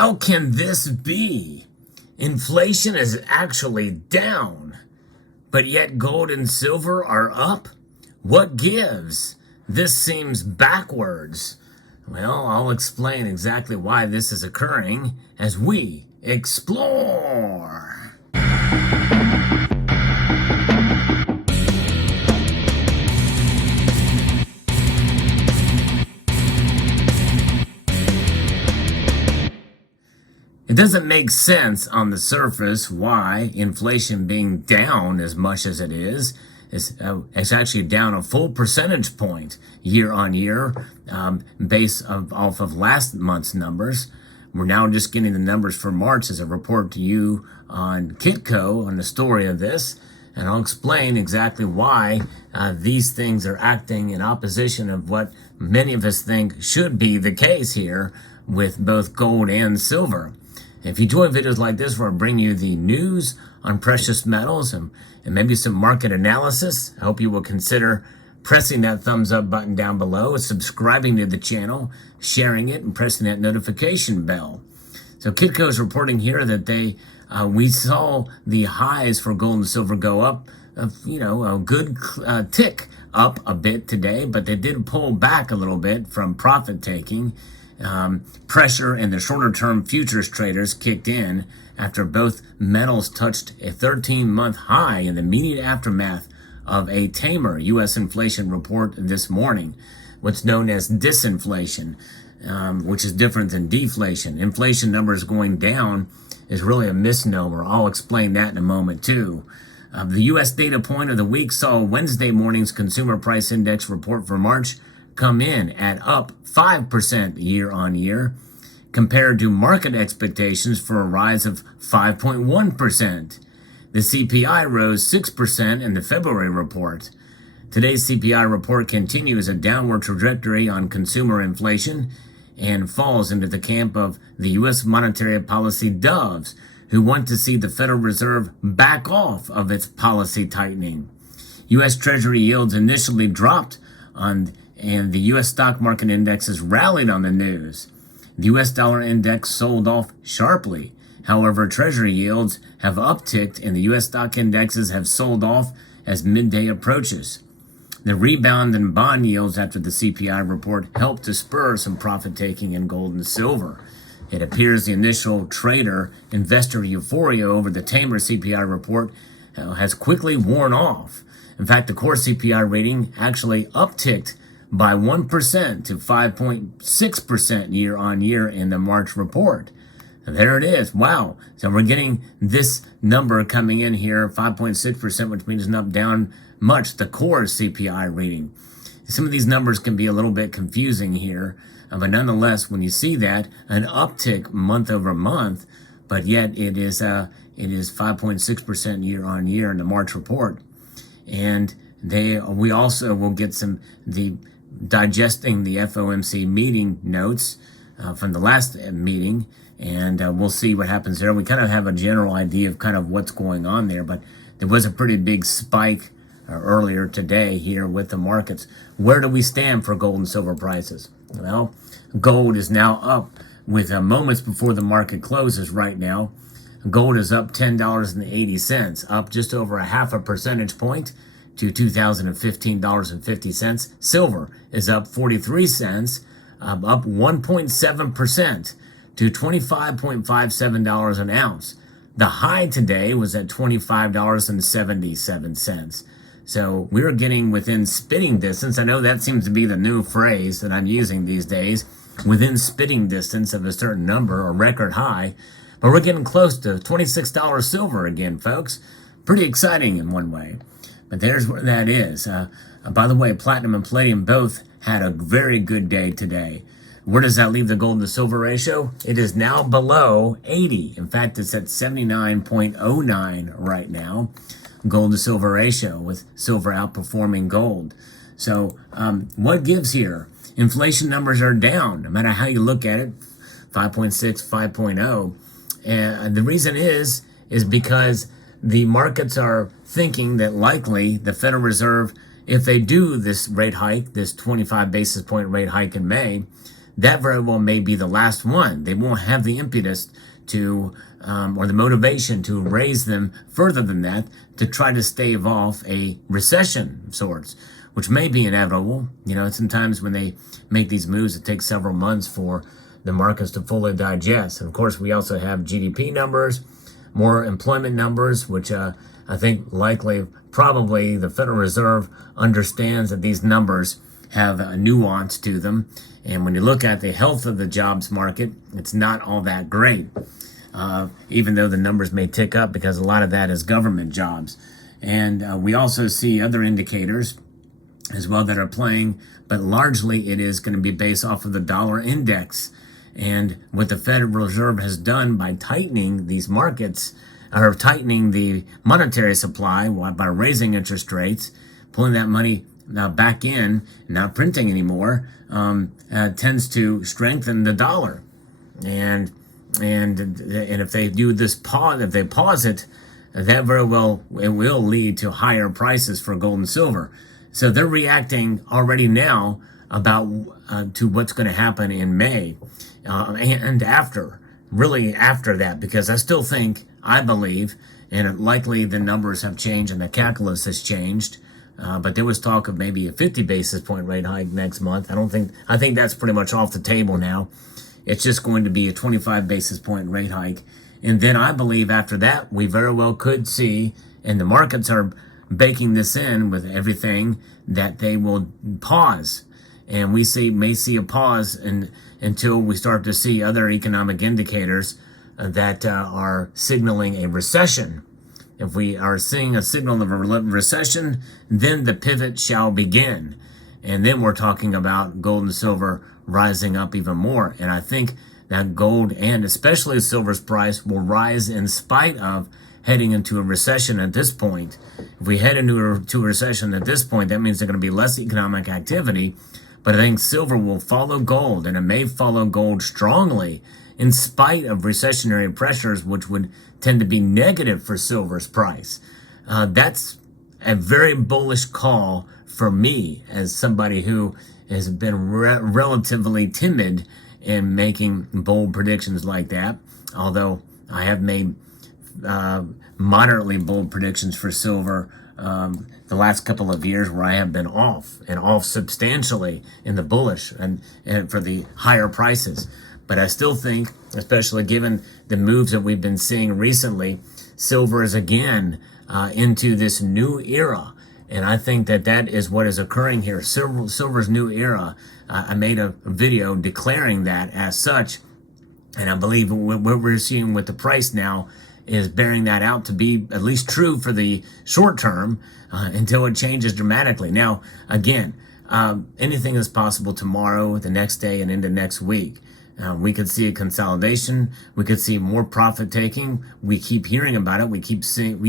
How can this be? Inflation is actually down, but yet gold and silver are up? What gives? This seems backwards. Well, I'll explain exactly why this is occurring as we explore. It doesn't make sense on the surface why inflation being down as much as it is. It's actually down a full percentage point year on year, based off of last month's numbers. We're now just getting the numbers for March as a report to you on Kitco on the story of this, and I'll explain exactly why these things are acting in opposition of what many of us think should be the case here with both gold and silver. If you enjoy videos like this where I bring you the news on precious metals and maybe some market analysis, I hope you will consider pressing that thumbs up button down below, subscribing to the channel, sharing it, and pressing that notification bell. So Kitco is reporting here that we saw the highs for gold and silver go up, a good tick up a bit today, but they did pull back a little bit from profit taking. Pressure in the shorter-term futures traders kicked in after both metals touched a 13-month high in the immediate aftermath of a tamer U.S. inflation report this morning, what's known as disinflation, which is different than deflation. Inflation numbers going down is really a misnomer. I'll explain that in a moment, too. The U.S. data point of the week saw Wednesday morning's Consumer Price Index report for March come in at up 5% year on year, compared to market expectations for a rise of 5.1%. The CPI rose 6% in the February report. Today's CPI report continues a downward trajectory on consumer inflation and falls into the camp of the U.S. monetary policy doves who want to see the Federal Reserve back off of its policy tightening. U.S. Treasury yields initially dropped and the U.S. stock market indexes rallied on the news. The U.S. dollar index sold off sharply. However, Treasury yields have upticked and the U.S. stock indexes have sold off as midday approaches. The rebound in bond yields after the CPI report helped to spur some profit-taking in gold and silver. It appears the initial investor euphoria over the tamer CPI report has quickly worn off. In fact, the core CPI rating actually upticked by 1% to 5.6% year on year in the March report. And there it is. Wow. So we're getting this number coming in here, 5.6%, which means not down much, the core CPI rating. Some of these numbers can be a little bit confusing here, but nonetheless, when you see that, an uptick month over month, but yet it is 5.6% year on year in the March report. And we also will get digesting the FOMC meeting notes from the last meeting, and we'll see what happens there. We kind of have a general idea of kind of what's going on there, but there was a pretty big spike earlier today here with the markets. Where do we stand for gold and silver prices? Well, gold is now up with moments before the market closes right now. Gold is up $10.80, up just over a half a percentage point to $2,015.50. Silver is up 43 cents, up 1.7% to $25.57 an ounce. The high today was at $25.77. So we're getting within spitting distance. I know that seems to be the new phrase that I'm using these days, within spitting distance of a certain number or record high. But we're getting close to $26 silver again, folks. Pretty exciting in one way. But there's where that is. By the way, platinum and palladium both had a very good day today. Where does that leave the gold and silver ratio? It is now below 80. In fact, it's at 79.09 right now. Gold to silver ratio, with silver outperforming gold. So what gives here? Inflation numbers are down, no matter how you look at it, 5.6, 5.0. And the reason is because the markets are thinking that likely the Federal Reserve, if they do this rate hike, this 25 basis point rate hike in May, that very well may be the last one. They won't have the impetus to, or the motivation to raise them further than that to try to stave off a recession of sorts, which may be inevitable. Sometimes when they make these moves, it takes several months for the markets to fully digest. And of course, we also have GDP numbers, more employment numbers, which I think probably the Federal Reserve understands that these numbers have a nuance to them. And when you look at the health of the jobs market, it's not all that great, even though the numbers may tick up because a lot of that is government jobs. And we also see other indicators as well that are playing, but largely it is going to be based off of the dollar index. And what the Federal Reserve has done by tightening these markets, or tightening the monetary supply by raising interest rates, pulling that money back in, not printing anymore, tends to strengthen the dollar. And if they do this pause, if they pause it, that very well it will lead to higher prices for gold and silver. So they're reacting already now about to what's going to happen in May and after that, because I believe, and likely the numbers have changed and the calculus has changed, but there was talk of maybe a 50 basis point rate hike next month. I think that's pretty much off the table now. It's just going to be a 25 basis point rate hike. And then I believe after that, we very well could see, and the markets are baking this in with everything, that they will pause. And we may see a pause until we start to see other economic indicators that are signaling a recession. If we are seeing a signal of a recession, then the pivot shall begin. And then we're talking about gold and silver rising up even more. And I think that gold and especially silver's price will rise in spite of heading into a recession at this point. If we head into a recession at this point, that means there's going to be less economic activity. But I think silver will follow gold, and it may follow gold strongly in spite of recessionary pressures, which would tend to be negative for silver's price. That's a very bullish call for me as somebody who has been relatively timid in making bold predictions like that, although I have made moderately bold predictions for silver the last couple of years where I have been off substantially in the bullish and for the higher prices. But I still think, especially given the moves that we've been seeing recently, silver is again into this new era. And I think that is what is occurring here. Silver's new era. I made a video declaring that as such. And I believe what we're seeing with the price now is bearing that out to be at least true for the short term until it changes dramatically. Now, again, anything is possible tomorrow, the next day, and into next week. We could see a consolidation. We could see more profit taking. We keep hearing about it. We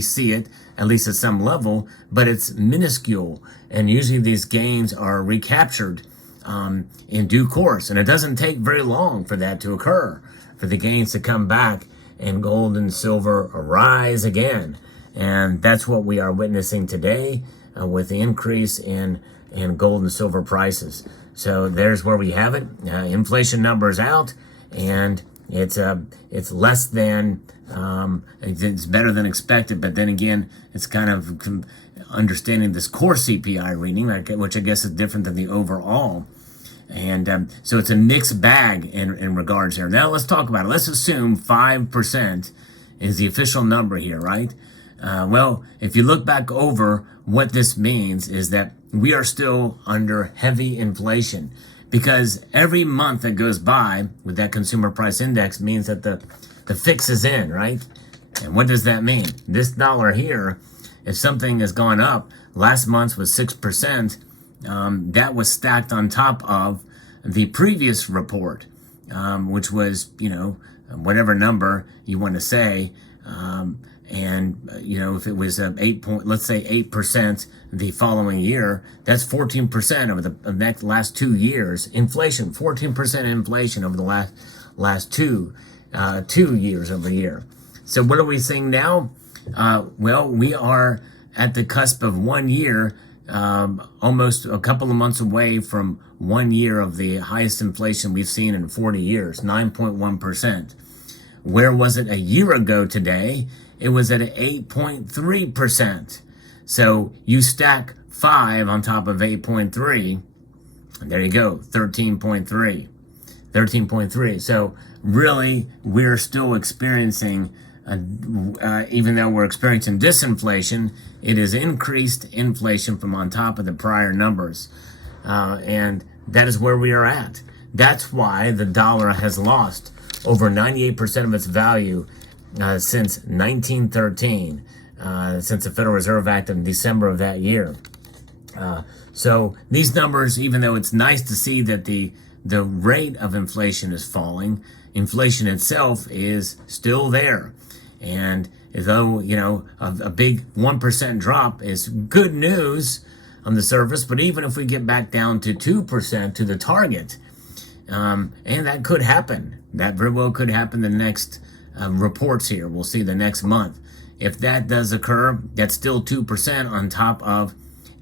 see it at least at some level, but it's minuscule. And usually these gains are recaptured in due course. And it doesn't take very long for that to occur, for the gains to come back and gold and silver rise again. And that's what we are witnessing today with the increase in gold and silver prices. So there's where we have it. Inflation numbers out, and it's less than it's better than expected. But then again, it's kind of understanding this core CPI reading, which I guess is different than the overall. And so it's a mixed bag in regards here. Now let's talk about it. Let's assume 5% is the official number here, right? Well, if you look back over what this means is that we are still under heavy inflation, because every month that goes by with that consumer price index means that the fix is in, right? And what does that mean? This dollar here, if something has gone up, last month was 6%, that was stacked on top of the previous report, which was, whatever number you want to say, if it was let's say 8% the following year, that's 14% over the last 2 years. Inflation, 14% inflation over the last 2 years over year. So what are we seeing now? Well, we are at the cusp of 1 year, almost a couple of months away from 1 year of the highest inflation we've seen in 40 years, 9.1%. Where was it a year ago today? It was at 8.3%. So you stack 5 on top of 8.3, and there you go, 13.3. 13.3. So really, we're still experiencing, even though we're experiencing disinflation, it is increased inflation from on top of the prior numbers. And that is where we are at. That's why the dollar has lost over 98% of its value since 1913, since the Federal Reserve Act in December of that year. So these numbers, even though it's nice to see that the rate of inflation is falling, inflation itself is still there. And though, a big 1% drop is good news on the surface, but even if we get back down to 2% to the target, and that could happen. That very well could happen the next reports here. We'll see the next month. If that does occur, that's still 2% on top of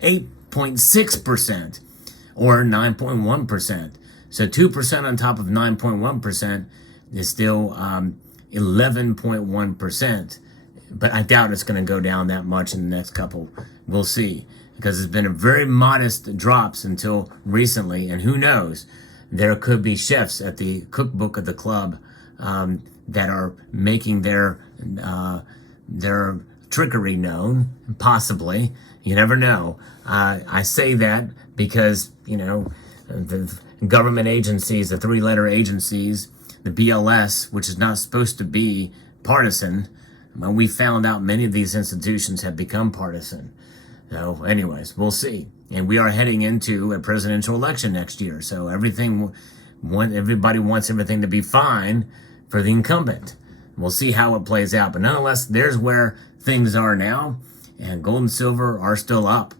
8.6% or 9.1%. So 2% on top of 9.1% is still 11.1%. But I doubt it's going to go down that much in the next couple. We'll see. Because it's been a very modest drops until recently. And who knows, there could be chefs at the cookbook of the club that are making their trickery known, possibly. You never know. I say that because, the government agencies, the 3-letter agencies, the BLS, which is not supposed to be partisan, we found out many of these institutions have become partisan. So anyways, we'll see. And we are heading into a presidential election next year. So everybody wants everything to be fine for the incumbent. We'll see how it plays out. But nonetheless, there's where things are now. And gold and silver are still up.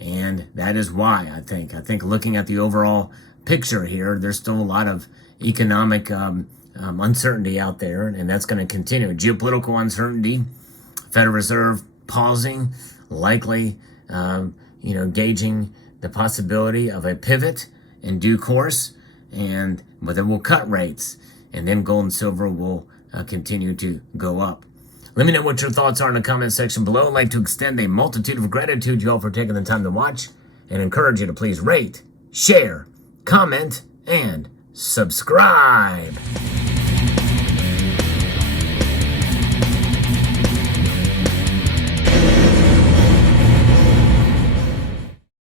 And that is why, I think looking at the overall picture here, there's still a lot of economic uncertainty out there. And that's going to continue. Geopolitical uncertainty, Federal Reserve pausing, likely, gauging the possibility of a pivot in due course, and whether we'll cut rates, and then gold and silver will continue to go up. Let me know what your thoughts are in the comment section below. I'd like to extend a multitude of gratitude to you all for taking the time to watch, and encourage you to please rate, share, comment, and subscribe.